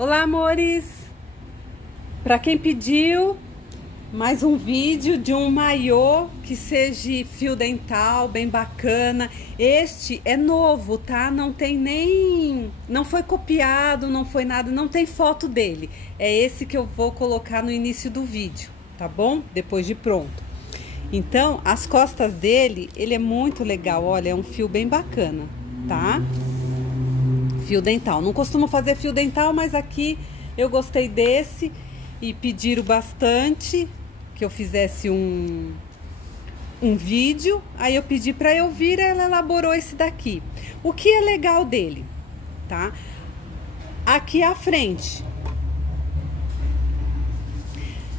Olá, amores! Para quem pediu, mais um vídeo de um maiô que seja fio dental, bem bacana. Este é novo, tá? Não tem nem... não foi copiado, não foi nada, não tem foto dele. É esse que eu vou colocar no início do vídeo, tá bom? Depois de pronto. Então, as costas dele, ele é muito legal, olha, é um fio bem bacana, tá? Fio dental. Não costumo fazer fio dental, mas aqui eu gostei desse e pediram bastante que eu fizesse um vídeo. Aí eu pedi para eu vir, ela elaborou esse daqui. O que é legal dele, tá? Aqui à frente,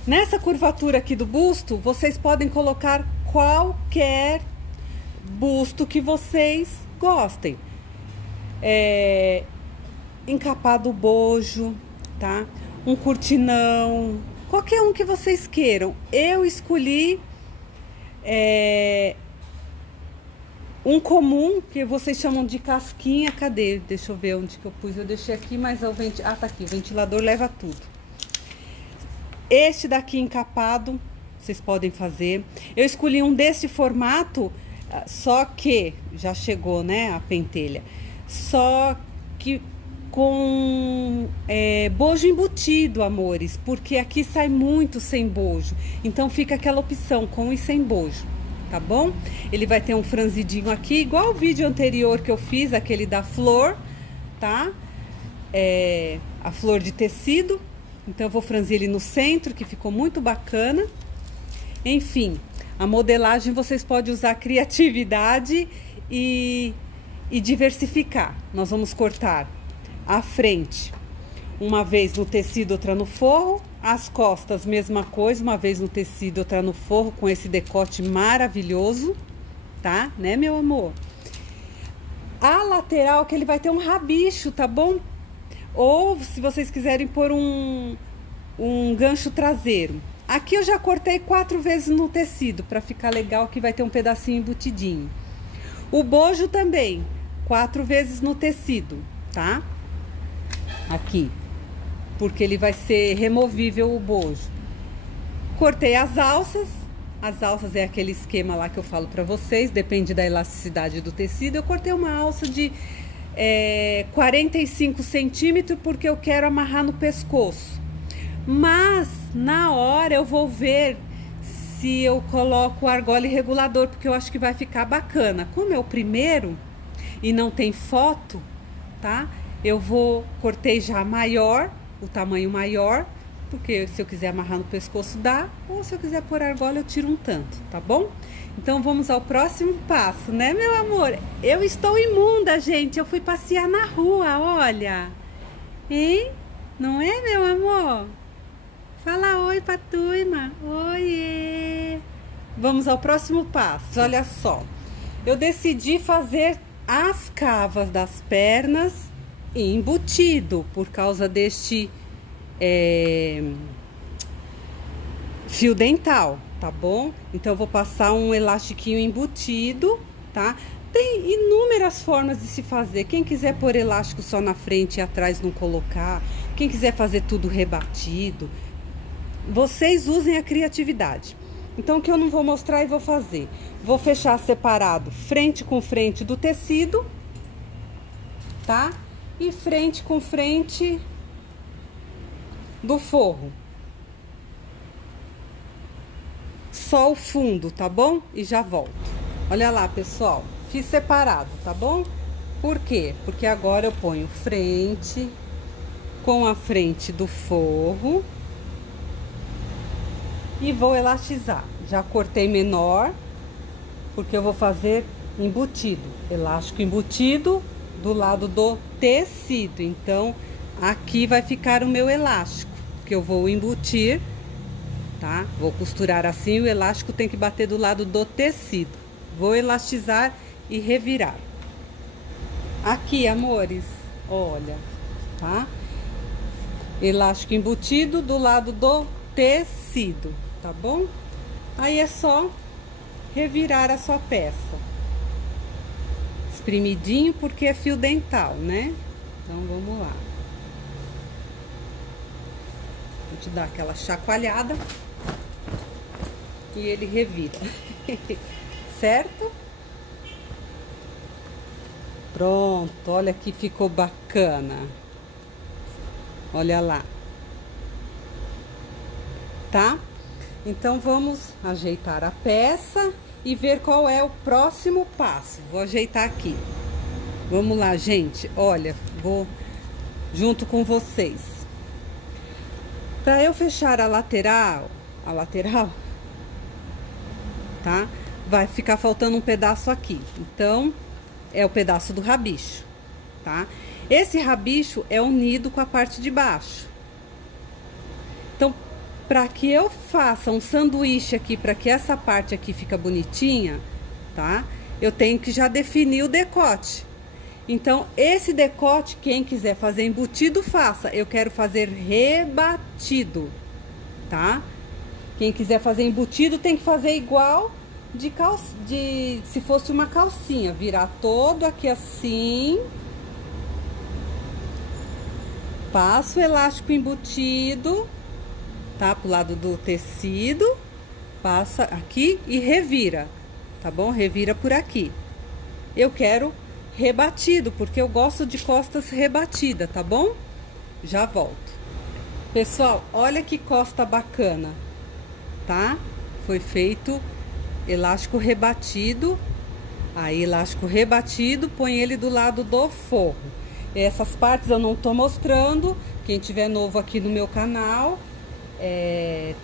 nessa curvatura aqui do busto, vocês podem colocar qualquer busto que vocês gostem. Encapado bojo, tá? Um cortinão, qualquer um que vocês queiram. Eu escolhi um comum, que vocês chamam de casquinha. Cadê? Deixa eu ver onde que eu pus. Eu deixei aqui, mas o ventilador... Ah, tá aqui. O ventilador leva tudo. Este daqui encapado, vocês podem fazer. Eu escolhi um desse formato, só que... já chegou, né, a pentelha. Só que com bojo embutido, amores, porque aqui sai muito sem bojo. Então fica aquela opção com e sem bojo, tá bom? Ele vai ter um franzidinho aqui, igual o vídeo anterior que eu fiz, aquele da flor, tá? A flor de tecido. Então eu vou franzir ele no centro, que ficou muito bacana. Enfim, a modelagem vocês podem usar criatividade e diversificar. Nós vamos cortar a frente uma vez no tecido, outra no forro. As costas, mesma coisa, uma vez no tecido, outra no forro, com esse decote maravilhoso, tá? Né, meu amor? A lateral, que ele vai ter um rabicho, tá bom? Ou, se vocês quiserem pôr um gancho traseiro. Aqui eu já cortei 4 vezes no tecido, pra ficar legal, que vai ter um pedacinho embutidinho. O bojo também, 4 vezes no tecido, tá? Aqui, porque ele vai ser removível o bojo. Cortei as alças é aquele esquema lá que eu falo pra vocês, depende da elasticidade do tecido. Eu cortei uma alça de 45 centímetros, porque eu quero amarrar no pescoço. Mas, na hora, eu vou ver se eu coloco o argola regulador, porque eu acho que vai ficar bacana. Como é o primeiro e não tem foto, tá? Eu cortei já maior, o tamanho maior, porque se eu quiser amarrar no pescoço dá, ou se eu quiser pôr argola eu tiro um tanto, tá bom? Então vamos ao próximo passo, né, meu amor? Eu estou imunda, gente, eu fui passear na rua, olha. Hein? Não é, meu amor? Fala oi pra turma. Oiê! Vamos ao próximo passo. Olha só. Eu decidi fazer as cavas das pernas embutido, por causa deste fio dental, tá bom? Então eu vou passar um elastiquinho embutido, tá? Tem inúmeras formas de se fazer. Quem quiser pôr elástico só na frente e atrás não colocar, quem quiser fazer tudo rebatido, vocês usem a criatividade. Então o que eu não vou mostrar e vou fazer, vou fechar separado frente com frente do tecido, tá? E frente com frente do forro. Só o fundo, tá bom? E já volto. Olha lá, pessoal, fiz separado, tá bom? Por quê? Porque agora eu ponho frente com a frente do forro e vou elastizar. Já cortei menor, porque eu vou fazer embutido, elástico embutido do lado do tecido. Então aqui vai ficar o meu elástico, que eu vou embutir, tá? Vou costurar assim, o elástico tem que bater do lado do tecido. Vou elastizar e revirar. Aqui, amores, olha, tá? Elástico embutido do lado do tecido, tá bom? Aí é só revirar a sua peça. Espremidinho, porque é fio dental, né? Então vamos lá. A gente dá aquela chacoalhada e ele revira. Certo? Pronto, olha que ficou bacana. Olha lá. Tá? Então vamos ajeitar a peça e ver qual é o próximo passo. Vou ajeitar aqui. Vamos lá, gente. Olha, vou junto com vocês. Para eu fechar a lateral, tá? Vai ficar faltando um pedaço aqui. Então, é o pedaço do rabicho, tá? Esse rabicho é unido com a parte de baixo. Então, para que eu faça um sanduíche aqui, para que essa parte aqui fica bonitinha, tá? Eu tenho que já definir o decote. Então, esse decote, quem quiser fazer embutido, faça. Eu quero fazer rebatido, tá? Quem quiser fazer embutido, tem que fazer igual se fosse uma calcinha. Virar todo aqui assim. Passo o elástico embutido, tá? Pro lado do tecido. Passa aqui e revira, tá bom? Revira por aqui. Eu quero rebatido, porque eu gosto de costas rebatida, tá bom? Já volto. Pessoal, olha que costa bacana, tá? Foi feito elástico rebatido. Aí, elástico rebatido, põe ele do lado do forro. Essas partes eu não tô mostrando. Quem tiver novo aqui no meu canal,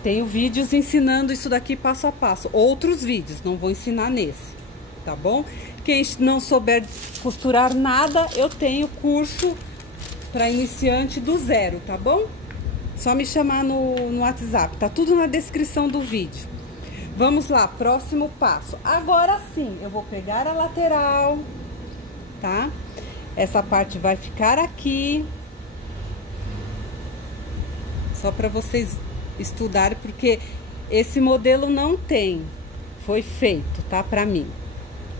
tenho vídeos ensinando isso daqui passo a passo. Outros vídeos, não vou ensinar nesse, tá bom? Quem não souber costurar nada, eu tenho curso para iniciante do zero, tá bom? Só me chamar no WhatsApp, tá tudo na descrição do vídeo. Vamos lá, próximo passo. Agora sim, eu vou pegar a lateral, tá? Essa parte vai ficar aqui. Só para vocês estudarem, porque esse modelo não tem. Foi feito, tá? Para mim.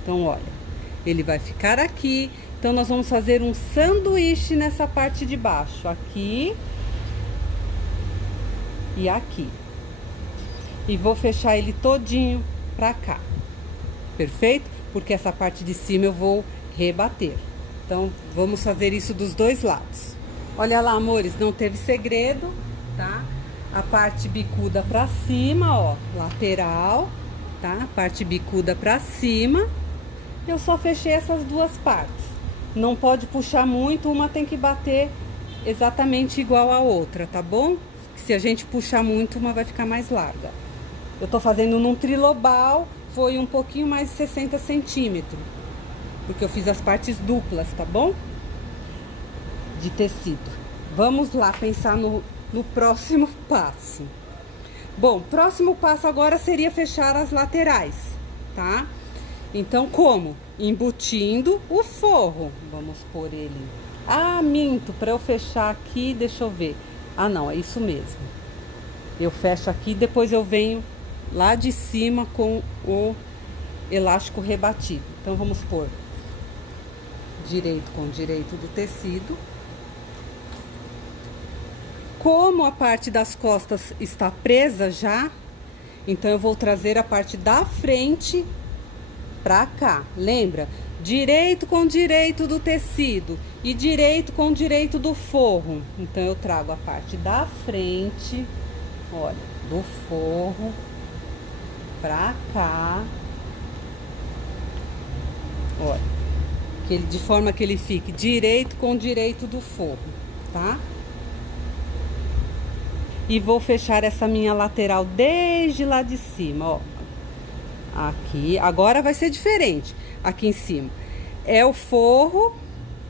Então, olha. Ele vai ficar aqui. Então, nós vamos fazer um sanduíche nessa parte de baixo. Aqui. E aqui. E vou fechar ele todinho pra cá. Perfeito? Porque essa parte de cima eu vou rebater. Então, vamos fazer isso dos dois lados. Olha lá, amores, não teve segredo, tá? A parte bicuda pra cima, ó, lateral, tá? A parte bicuda pra cima. Eu só fechei essas duas partes. Não pode puxar muito, uma tem que bater exatamente igual a outra, tá bom? Se a gente puxar muito, uma vai ficar mais larga. Eu tô fazendo num trilobal, foi um pouquinho mais de 60 centímetros. Porque eu fiz as partes duplas, tá bom? De tecido. Vamos lá pensar no próximo passo. Bom, próximo passo agora seria fechar as laterais, tá? Então, como? Embutindo o forro. Vamos pôr ele... Ah, minto, para eu fechar aqui, deixa eu ver. Ah, não, é isso mesmo. Eu fecho aqui, depois eu venho lá de cima com o elástico rebatido. Então, vamos pôr direito com direito do tecido. Como a parte das costas está presa já, então eu vou trazer a parte da frente pra cá. Lembra? Direito com direito do tecido e direito com direito do forro. Então eu trago a parte da frente, olha, do forro pra cá. Olha. De forma que ele fique direito com direito do forro, tá? E vou fechar essa minha lateral desde lá de cima, ó. Aqui, agora vai ser diferente. Aqui em cima é o forro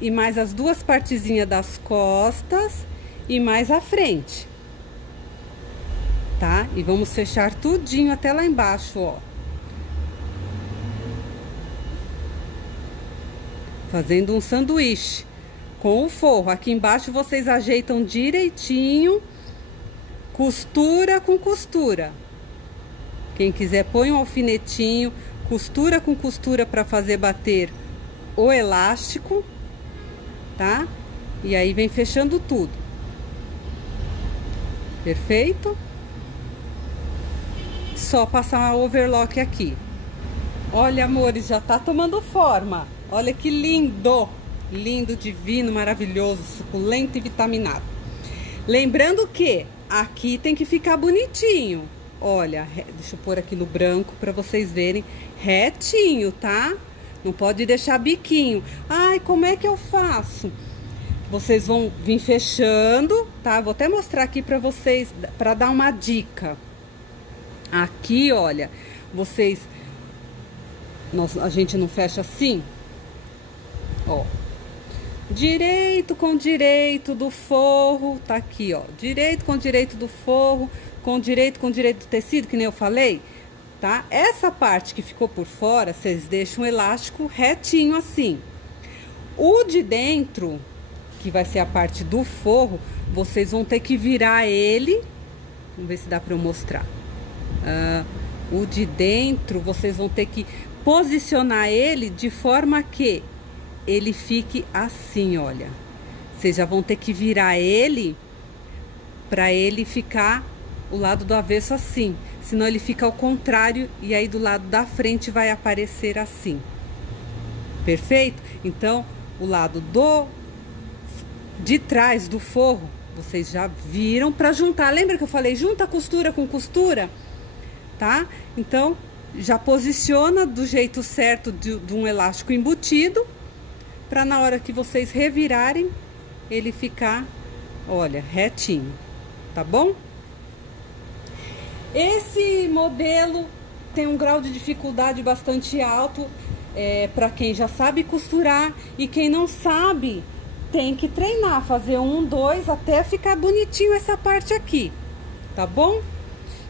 e mais as duas partezinhas das costas e mais a frente, tá? E vamos fechar tudinho até lá embaixo, ó. Fazendo um sanduíche com o forro. Aqui embaixo vocês ajeitam direitinho, costura com costura. Quem quiser põe um alfinetinho, costura com costura para fazer bater o elástico, tá? E aí vem fechando tudo. Perfeito? Só passar a overlock aqui. Olha, amores, já tá tomando forma. Olha que lindo! Lindo, divino, maravilhoso, suculento e vitaminado. Lembrando que aqui tem que ficar bonitinho. Olha, deixa eu pôr aqui no branco para vocês verem. Retinho, tá? Não pode deixar biquinho. Ai, como é que eu faço? Vocês vão vir fechando, tá? Vou até mostrar aqui para vocês, para dar uma dica. Aqui, olha, vocês... a gente não fecha assim, ó. Direito com direito do forro, tá aqui, ó. Direito com direito do forro, com direito do tecido, que nem eu falei, tá? Essa parte que ficou por fora, vocês deixam o elástico retinho assim. O de dentro, que vai ser a parte do forro, vocês vão ter que virar ele. Vamos ver se dá pra eu mostrar. O de dentro, vocês vão ter que posicionar ele de forma que ele fique assim, olha. Vocês já vão ter que virar ele para ele ficar o lado do avesso assim. Senão ele fica ao contrário e aí do lado da frente vai aparecer assim. Perfeito? Então, o lado de trás do forro, vocês já viram para juntar. Lembra que eu falei junta costura com costura? Tá? Então, já posiciona do jeito certo de um elástico embutido, para na hora que vocês revirarem, ele ficar, olha, retinho, tá bom? Esse modelo tem um grau de dificuldade bastante alto, para quem já sabe costurar, e quem não sabe tem que treinar, fazer 1, 2, até ficar bonitinho essa parte aqui, tá bom?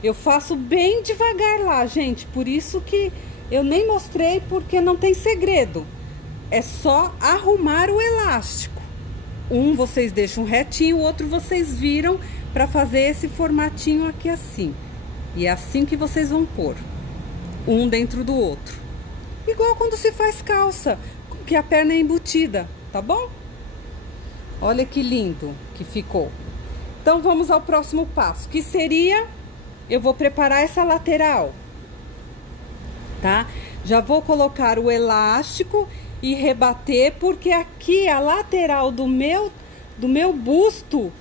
Eu faço bem devagar lá, gente, por isso que eu nem mostrei, porque não tem segredo. É só arrumar o elástico. Um vocês deixam retinho, o outro vocês viram para fazer esse formatinho aqui assim. E é assim que vocês vão pôr, um dentro do outro. Igual quando se faz calça, que a perna é embutida, tá bom? Olha que lindo que ficou. Então vamos ao próximo passo, que seria... eu vou preparar essa lateral, tá? Já vou colocar o elástico e rebater, porque aqui a lateral do meu busto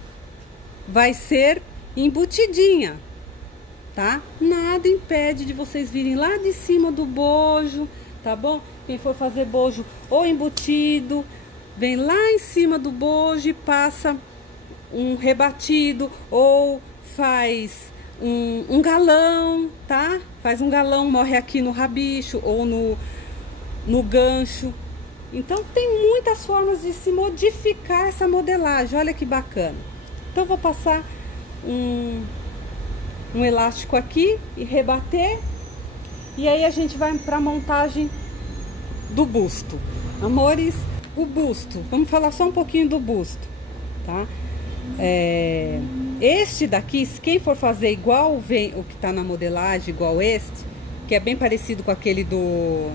vai ser embutidinha, tá? Nada impede de vocês virem lá de cima do bojo, tá bom? Quem for fazer bojo ou embutido, vem lá em cima do bojo e passa um rebatido, ou faz um galão, tá? Faz um galão, morre aqui no rabicho ou no gancho. Então tem muitas formas de se modificar essa modelagem, olha que bacana. Então vou passar um elástico aqui e rebater, e aí a gente vai para a montagem do busto. Amores, o busto, vamos falar só um pouquinho do busto, tá? Este daqui, se quem for fazer igual o que tá na modelagem, igual este, que é bem parecido com aquele do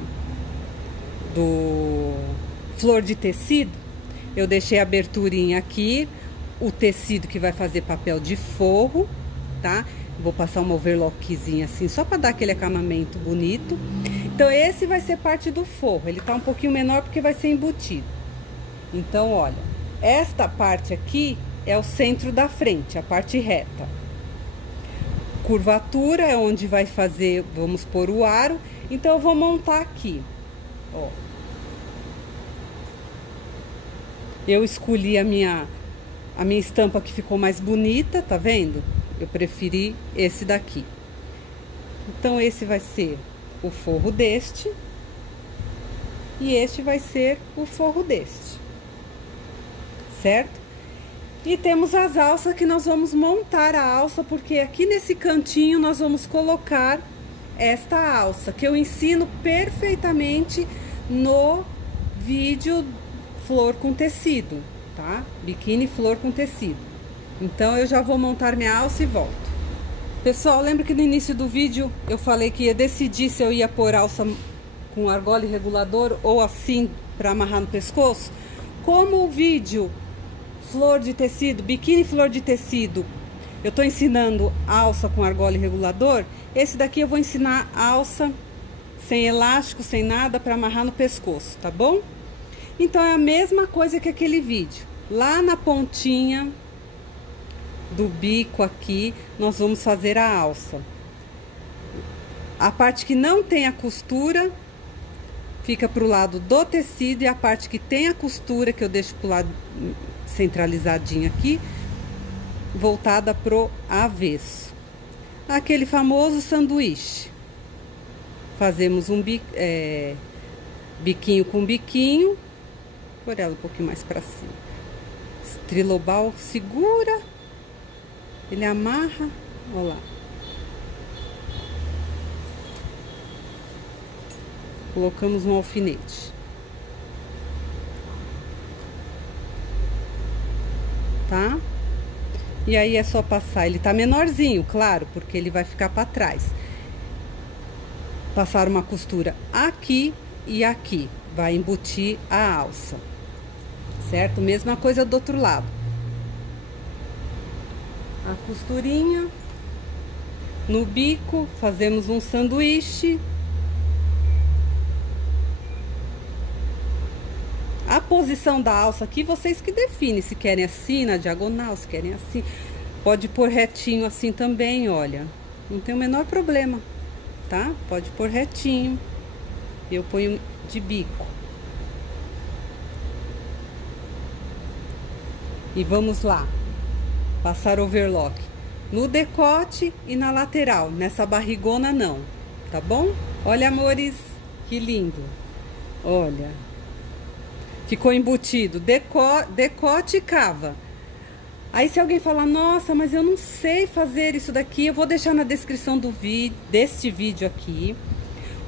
flor de tecido, eu deixei a aberturinha aqui, o tecido que vai fazer papel de forro, tá? Vou passar uma overlockzinha assim, só para dar aquele acabamento bonito. Então esse vai ser parte do forro, ele tá um pouquinho menor porque vai ser embutido. Então, olha, esta parte aqui é o centro da frente, a parte reta. Curvatura é onde vai fazer, vamos pôr o aro. Então eu vou montar aqui, ó. Eu escolhi a minha estampa que ficou mais bonita, tá vendo? Eu preferi esse daqui. Então esse vai ser o forro deste, e este vai ser o forro deste, certo? E temos as alças que nós vamos montar a alça, porque aqui nesse cantinho nós vamos colocar esta alça, que eu ensino perfeitamente no vídeo flor com tecido, tá? Biquíni flor com tecido. Então eu já vou montar minha alça e volto. Pessoal, lembra que no início do vídeo eu falei que ia decidir se eu ia pôr alça com argola e regulador ou assim para amarrar no pescoço? Como o vídeo flor de tecido, biquíni flor de tecido, eu tô ensinando alça com argola e regulador, esse daqui eu vou ensinar alça sem elástico, sem nada, para amarrar no pescoço, tá bom? Então é a mesma coisa que aquele vídeo. Lá na pontinha do bico aqui, nós vamos fazer a alça. A parte que não tem a costura fica pro lado do tecido, e a parte que tem a costura, que eu deixo pro lado centralizadinho aqui, voltada pro avesso. Aquele famoso sanduíche. Fazemos um biquinho com biquinho, por ela um pouquinho mais para cima. Trilobal segura, ele amarra, olha lá. Colocamos um alfinete. Tá? E aí é só passar, ele tá menorzinho, claro, porque ele vai ficar para trás. Passar uma costura aqui e aqui, vai embutir a alça, certo? Mesma coisa do outro lado. A costurinha no bico, fazemos um sanduíche. A posição da alça aqui, vocês que definem, se querem assim, na diagonal, se querem assim. Pode pôr retinho assim também, olha. Não tem o menor problema, tá? Pode pôr retinho. Eu ponho de bico. E vamos lá. Passar overlock no decote e na lateral. Nessa barrigona não, tá bom? Olha, amores, que lindo. Olha. Ficou embutido, decote e cava. Aí se alguém falar, nossa, mas eu não sei fazer isso daqui, eu vou deixar na descrição deste vídeo aqui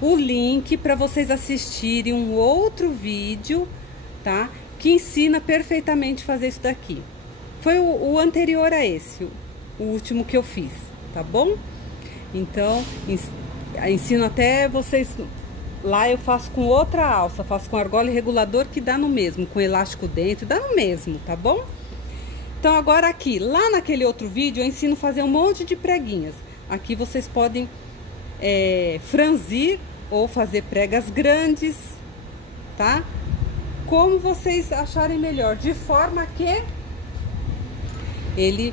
o link para vocês assistirem um outro vídeo, tá? Que ensina perfeitamente fazer isso daqui. Foi o anterior a esse, o último que eu fiz, tá bom? Então, ensino até vocês... Lá eu faço com outra alça, faço com argola e regulador, que dá no mesmo, com elástico dentro, dá no mesmo, tá bom? Então agora aqui, lá naquele outro vídeo eu ensino a fazer um monte de preguinhas. Aqui vocês podem franzir ou fazer pregas grandes, tá? Como vocês acharem melhor, de forma que ele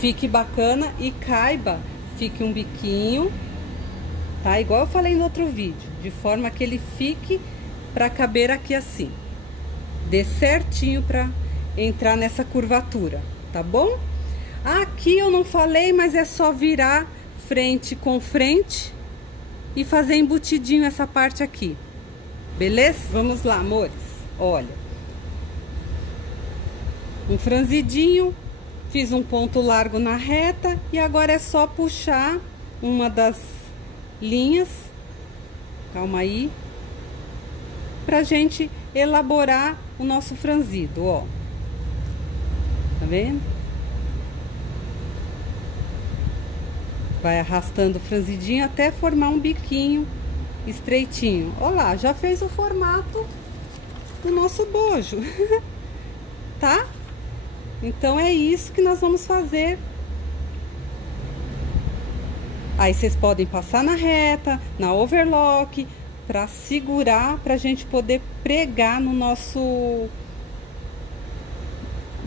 fique bacana e caiba, fique um biquinho, tá? Igual eu falei no outro vídeo, de forma que ele fique para caber aqui assim. Dê certinho para entrar nessa curvatura, tá bom? Aqui eu não falei, mas é só virar frente com frente e fazer embutidinho essa parte aqui. Beleza? Vamos lá, amores. Olha. Um franzidinho, fiz um ponto largo na reta e agora é só puxar uma das linhas, calma aí, pra gente elaborar o nosso franzido, ó. Tá vendo? Vai arrastando o franzidinho até formar um biquinho estreitinho. Ó lá, já fez o formato do nosso bojo, tá? Então é isso que nós vamos fazer. Aí vocês podem passar na reta, na overlock, para segurar, pra gente poder pregar no nosso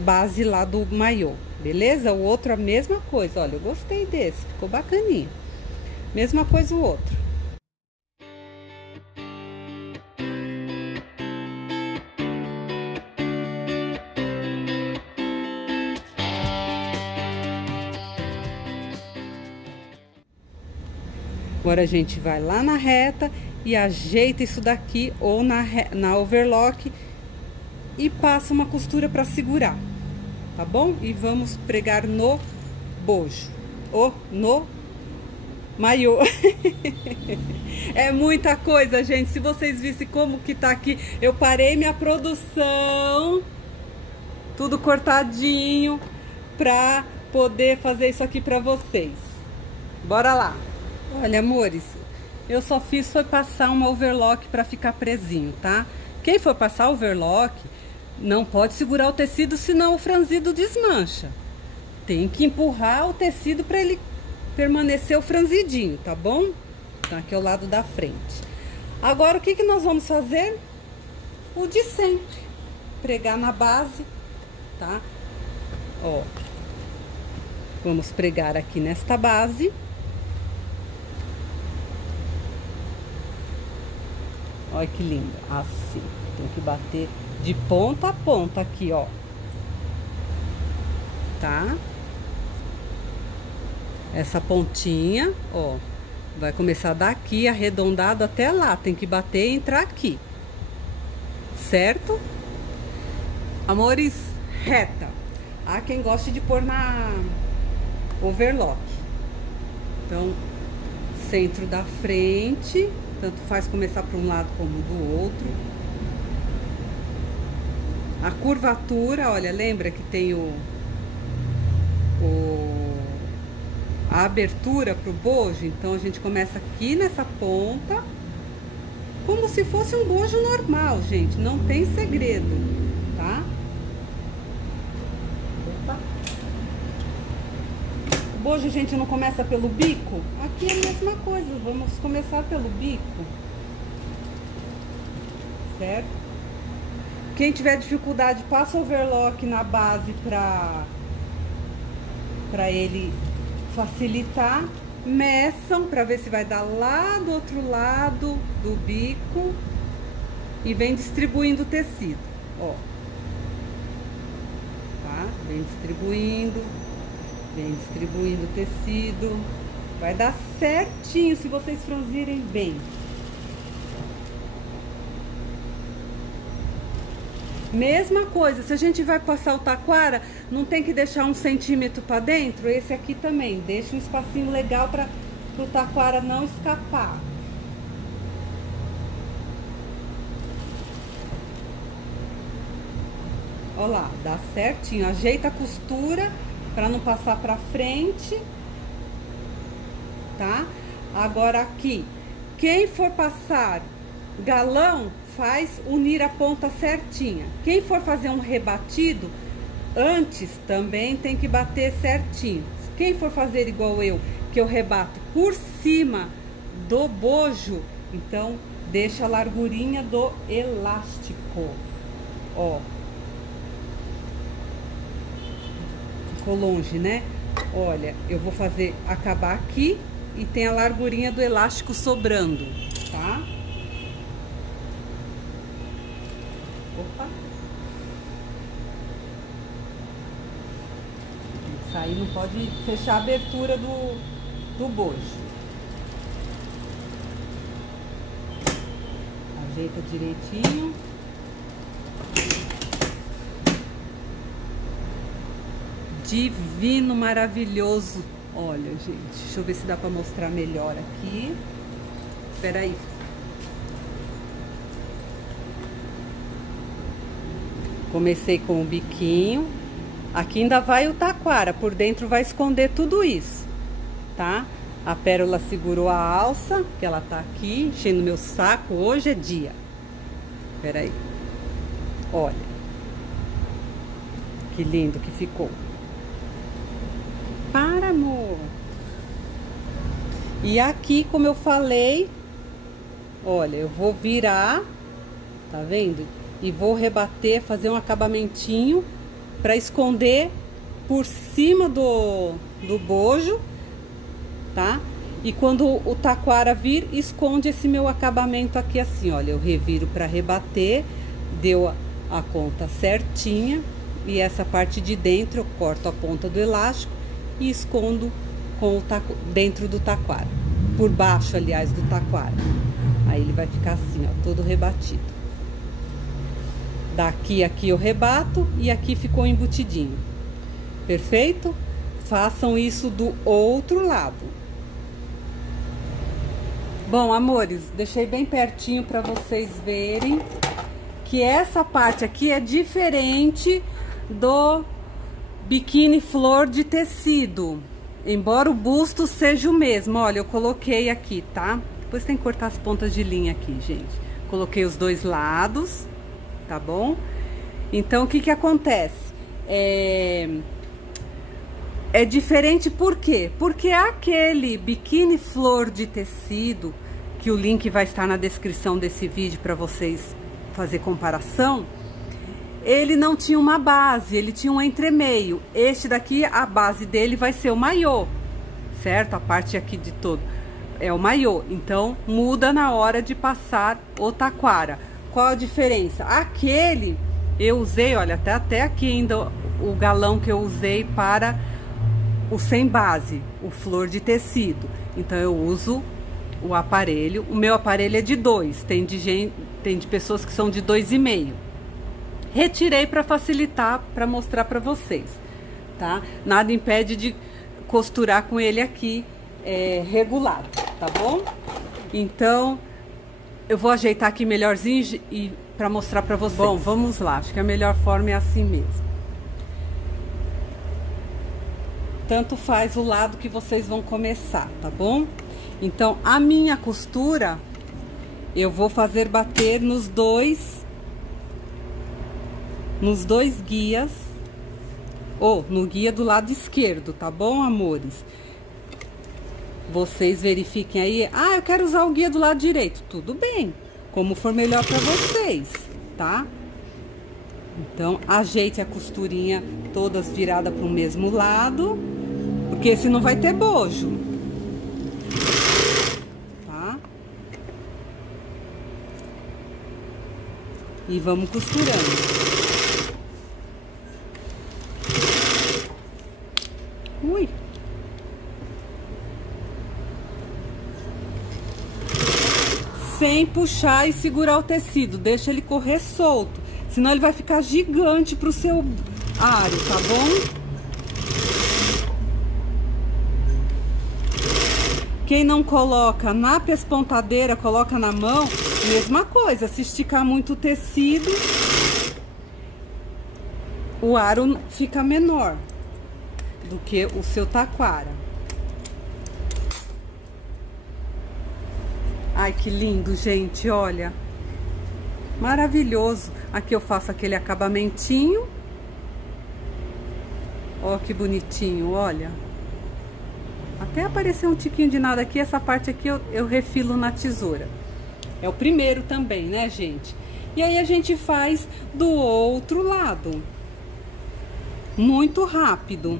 base lá do maiô, beleza? O outro a mesma coisa, olha, eu gostei desse, ficou bacaninha. Mesma coisa o outro. Agora a gente vai lá na reta e ajeita isso daqui ou na overlock e passa uma costura para segurar, tá bom? E vamos pregar no bojo ou no maiô. É muita coisa, gente. Se vocês vissem como que tá aqui, eu parei minha produção, tudo cortadinho, pra poder fazer isso aqui pra vocês. Bora lá. Olha, amores, eu só fiz foi passar uma overlock para ficar presinho, tá? Quem for passar overlock não pode segurar o tecido, senão o franzido desmancha. Tem que empurrar o tecido para ele permanecer o franzidinho, tá bom? Então, aqui é o lado da frente. Agora, o que que nós vamos fazer? O de sempre. Pregar na base, tá? Ó. Vamos pregar aqui nesta base. Olha que lindo. Assim. Tem que bater de ponta a ponta aqui, ó. Tá? Essa pontinha, ó. Vai começar daqui, arredondado até lá. Tem que bater e entrar aqui. Certo? Amores, reta. Há quem goste de pôr na overlock. Então, centro da frente. Tanto faz começar para um lado como do outro. A curvatura, olha, lembra que tem a abertura pro bojo? Então, a gente começa aqui nessa ponta, como se fosse um bojo normal, gente. Não tem segredo, tá? Opa. O bojo, gente, não começa pelo bico? Aqui é a mesma coisa, vamos começar pelo bico. Certo? Quem tiver dificuldade, passa o overlock na base pra ele facilitar. Meçam pra ver se vai dar lá do outro lado do bico e vem distribuindo o tecido, ó. Tá? Vem distribuindo o tecido. Vai dar certinho se vocês franzirem bem. Mesma coisa, se a gente vai passar o taquara, não tem que deixar 1 centímetro para dentro? Esse aqui também, deixa um espacinho legal para o taquara não escapar. Olha lá, dá certinho, ajeita a costura para não passar para frente, tá? Agora aqui, quem for passar galão, faz unir a ponta certinha. Quem for fazer um rebatido, antes também tem que bater certinho. Quem for fazer igual eu, que eu rebato por cima do bojo, então deixa a largurinha do elástico, ó. Ficou longe, né? Olha, eu vou fazer, acabar aqui e tem a largurinha do elástico sobrando, tá? Opa. Isso aí não pode fechar a abertura do bojo. Ajeita direitinho. Divino, maravilhoso. Olha, gente, deixa eu ver se dá pra mostrar melhor aqui. Espera aí. Comecei com o biquinho. Aqui ainda vai o taquara, por dentro vai esconder tudo isso, tá? A Pérola segurou a alça, que ela tá aqui, enchendo meu saco. Hoje é dia. Espera aí. Olha. Que lindo que ficou. Para, amor. E aqui, como eu falei, olha, eu vou virar, tá vendo? E vou rebater, fazer um acabamentinho para esconder por cima do bojo, tá? E quando o taquara vir, esconde esse meu acabamento aqui assim, olha. Eu reviro para rebater, deu a ponta certinha. E essa parte de dentro eu corto a ponta do elástico e escondo com o dentro do taquara. Por baixo, aliás, do taquara. Aí ele vai ficar assim, ó, todo rebatido. Daqui aqui eu rebato e aqui ficou embutidinho. Perfeito? Façam isso do outro lado. Bom, amores, deixei bem pertinho para vocês verem que essa parte aqui é diferente do biquíni flor de tecido. Embora o busto seja o mesmo, olha, eu coloquei aqui, tá? Depois tem que cortar as pontas de linha aqui, gente. Coloquei os dois lados, tá bom? Então, o que que acontece? É diferente por quê? Porque aquele biquíni flor de tecido, que o link vai estar na descrição desse vídeo para vocês fazer comparação, ele não tinha uma base, ele tinha um entremeio. Este daqui, a base dele vai ser o maiô, certo? A parte aqui de todo é o maiô, então muda na hora de passar o taquara. Qual a diferença? Aquele eu usei, olha, até aqui ainda o galão que eu usei para o sem base, o flor de tecido. Então eu uso o aparelho, o meu aparelho é de 2, tem de pessoas que são de 2,5. Retirei para facilitar, para mostrar para vocês, tá? Nada impede de costurar com ele aqui regulado, tá bom? Então eu vou ajeitar aqui melhorzinho e para mostrar para vocês. Bom, vamos lá, acho que a melhor forma é assim mesmo. Tanto faz o lado que vocês vão começar, tá bom? Então, a minha costura, eu vou fazer bater nos dois guias, ou no guia do lado esquerdo, tá bom, amores? Vocês verifiquem aí. Ah, eu quero usar o guia do lado direito. Tudo bem, como for melhor pra vocês, tá? Então, ajeite a costurinha todas virada pro mesmo lado, porque senão vai ter bojo, tá? E vamos costurando. Ui! Sem puxar e segurar o tecido, deixa ele correr solto, senão ele vai ficar gigante pro seu aro, tá bom? Quem não coloca na pespontadeira, coloca na mão, mesma coisa. Se esticar muito o tecido, o aro fica menor do que o seu taquara. Ai, que lindo, gente, olha. Maravilhoso. Aqui eu faço aquele acabamentinho. Ó, que bonitinho, olha. Até apareceu um tiquinho de nada aqui, essa parte aqui eu refilo na tesoura. É o primeiro também, né, gente? E aí a gente faz do outro lado. Muito rápido.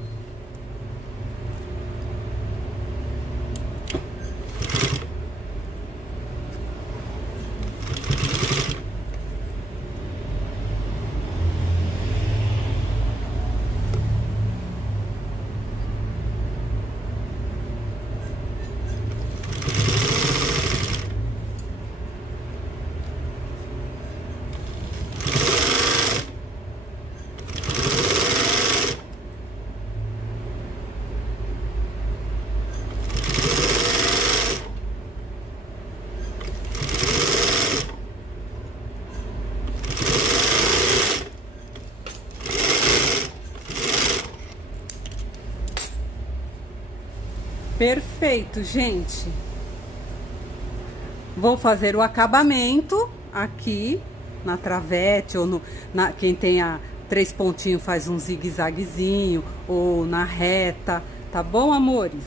Perfeito, gente. Vou fazer o acabamento aqui na travete ou quem tenha 3 pontinhos faz um zigue-zaguezinho ou na reta, tá bom, amores?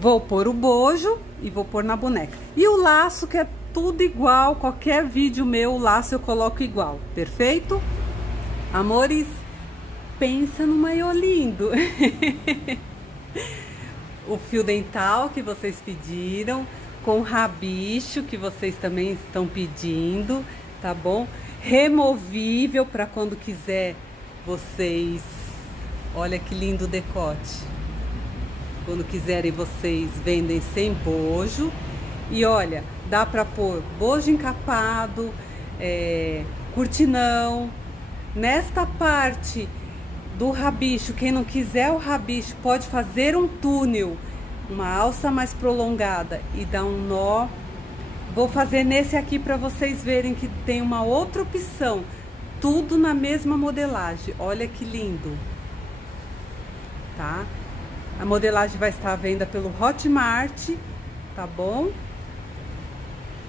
Vou pôr o bojo e vou pôr na boneca. E o laço, que é tudo igual, qualquer vídeo meu, o laço eu coloco igual, perfeito? Amores, pensa no maiô lindo. O fio dental que vocês pediram, com rabicho que vocês também estão pedindo, tá bom? Removível para quando quiser vocês. Olha que lindo o decote. Quando quiserem vocês vendem sem bojo. E olha, dá para pôr bojo encapado, cortinão. Nesta parte do rabicho, quem não quiser o rabicho pode fazer um túnel, uma alça mais prolongada e dar um nó. Vou fazer nesse aqui para vocês verem que tem uma outra opção, tudo na mesma modelagem. Olha que lindo, tá? A modelagem vai estar à venda pelo Hotmart, tá bom?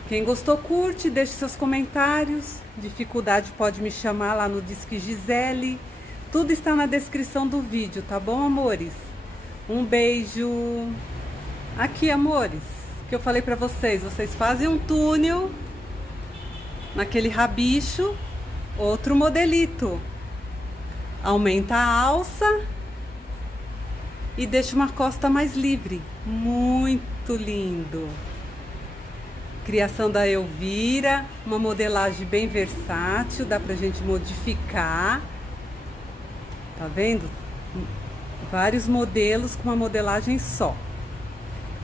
Quem gostou, curte, deixe seus comentários. Dificuldade pode me chamar lá no Disque Gisele. Tudo está na descrição do vídeo, tá bom, amores? Um beijo. Aqui, amores, que eu falei pra vocês. Vocês fazem um túnel naquele rabicho, outro modelito. Aumenta a alça e deixa uma costa mais livre. Muito lindo. Criação da Elvira, uma modelagem bem versátil, dá pra gente modificar. Tá vendo? Vários modelos com uma modelagem só.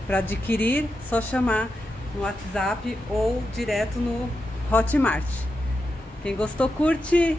Para adquirir, só chamar no WhatsApp ou direto no Hotmart. Quem gostou, curte!